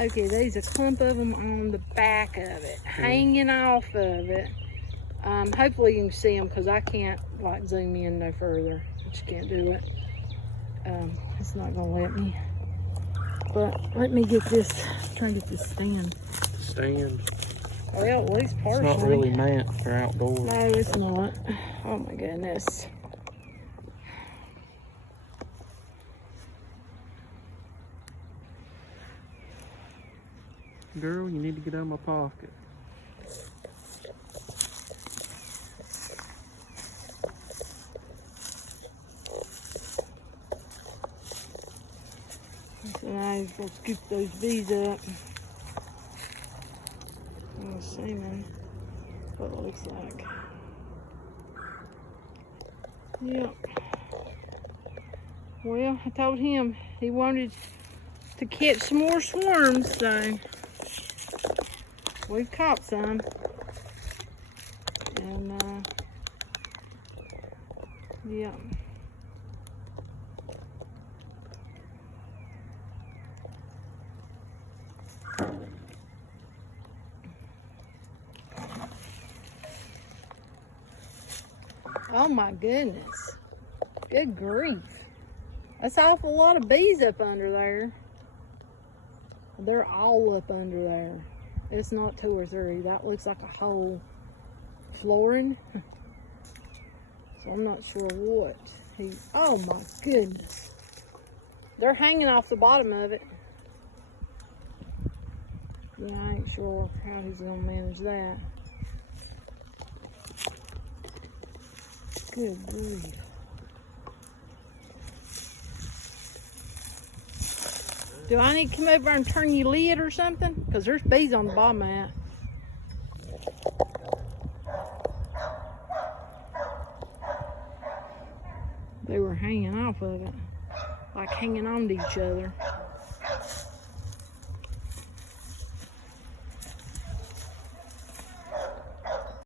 Okay, there's a clump of them on the back of it, hanging off of it. Hopefully you can see them because I can't like zoom in no further. I just can't do it. It's not gonna let me. But let me get this, try to get this stand. Stand. Well, at least partially. It's not really meant for outdoors. No, it's not. Oh my goodness. Girl, you need to get out of my pocket. So now I'm gonna scoop those bees up. I'm assuming what it looks like. Yep. Well, I told him he wanted to catch some more swarms, so we've caught some. And yeah. Oh my goodness. Good grief. That's an awful lot of bees up under there. They're all up under there. It's not 2 or 3. That looks like a whole flooring. So I'm not sure what oh my goodness. They're hanging off the bottom of it. Yeah, I ain't sure how he's gonna manage that. Good grief. Do I need to come over and turn your lid or something? Because there's bees on the bottom of that. They were hanging off of it. Like hanging on to each other.